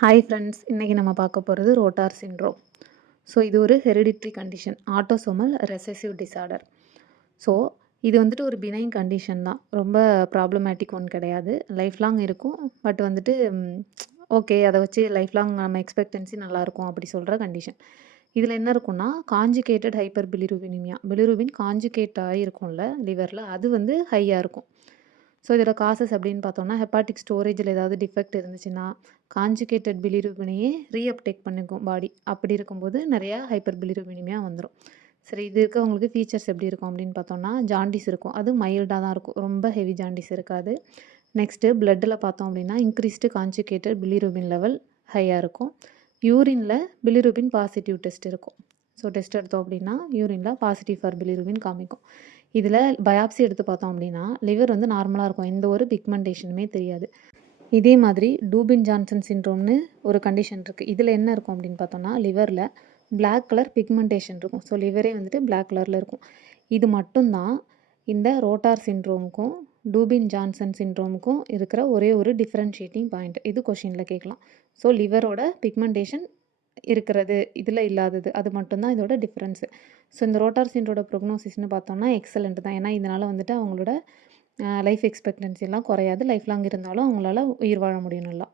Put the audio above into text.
Hi friends, இன்றைக்கி நம்ம பார்க்க போகிறது ரோட்டார் சிண்ட்ரோம். ஸோ இது ஒரு hereditary condition, autosomal recessive disorder. So இது வந்துட்டு ஒரு பினைன் கண்டிஷன் தான், ரொம்ப ப்ராப்ளமேட்டிக் ஒன் கிடையாது. லைஃப் லாங் இருக்கும். பட் வந்துட்டு ஓகே, அதை வச்சு லைஃப் லாங் நம்ம எக்ஸ்பெக்டன்சி நல்லாயிருக்கும் அப்படி சொல்கிற கண்டிஷன். இதில் என்ன இருக்குன்னா, காஞ்சுகேட்டட் ஹைப்பர் பிலிரூபினிமியா, பிலிரூபின் காஞ்சுகேட் ஆகிருக்கும்ல லிவரில், அது வந்து ஹையாக இருக்கும். ஸோ இதோட காசஸ் அப்படின்னு பார்த்தோம்னா, ஹெப்பாட்டிக் ஸ்டோரேஜில் ஏதாவது டிஃபெக்ட் இருந்துச்சுன்னா காஞ்சுகேட்டட் பிலிரூபினையே ரீஅப்டேக் பண்ணிக்கும் பாடி. அப்படி இருக்கும்போது நிறையா ஹைப்பர் பிலிரூபினிமியா வந்துடும். சரி, இது இருக்கவங்களுக்கு ஃபீச்சர்ஸ் எப்படி இருக்கும் அப்படின்னு பார்த்தோம்னா, ஜாண்டிஸ் இருக்கும். அது மைல்டாக தான் இருக்கும், ரொம்ப ஹெவி ஜாண்டிஸ் இருக்காது. நெக்ஸ்ட்டு பிளட்டில் பார்த்தோம் அப்படின்னா, இன்க்ரீஸ்டு காஞ்சுகேட்டட் பிலிரூபின் லெவல் ஹையாக இருக்கும். யூரினில் பிலிரூபின் பாசிட்டிவ் டெஸ்ட் இருக்கும். ஸோ டெஸ்ட் எடுத்தோம் அப்படின்னா யூரினில் பாசிட்டிவ் ஃபார் பிலிரூபின் காமிக்கும். இதில் பயாப்சி எடுத்து பார்த்தோம் அப்படின்னா லிவர் வந்து நார்மலாக இருக்கும், எந்த ஒரு பிக்மெண்டேஷனுமே தெரியாது. இதே மாதிரி டூபின் ஜான்சன் சிண்ட்ரோம்னு ஒரு கண்டிஷன் இருக்குது. இதில் என்ன இருக்கும் அப்படின்னு பார்த்தோம்னா, லிவரில் பிளாக் கலர் பிக்மெண்டேஷன் இருக்கும். ஸோ லிவரே வந்துட்டு பிளாக் கலரில் இருக்கும். இது மட்டும்தான் இந்த ரோட்டார் சிண்ட்ரோமுக்கும் டூபின் ஜான்சன் சிண்ட்ரோமுக்கும் இருக்கிற ஒரே ஒரு டிஃப்ரென்ஷியேட்டிங் பாயிண்ட். இது கொஷினில் கேட்கலாம். ஸோ லிவரோட பிக்மெண்டேஷன் இருக்கிறது, இதில் இல்லாதது, அது மட்டும்தான் இதோட டிஃப்ரென்ஸு. ஸோ இந்த ரோட்டார் சிண்ட்ரோட ப்ரொக்னோசிஸ்னு பார்த்தோம்னா எக்ஸலண்ட் தான். ஏன்னா இதனால் வந்துட்டு அவங்களோட லைஃப் எக்ஸ்பெக்டன்சி எல்லாம் குறையாது. லைஃப் லாங் இருந்தாலும் அவங்களால உயிர் வாழ முடியும் நல்லா.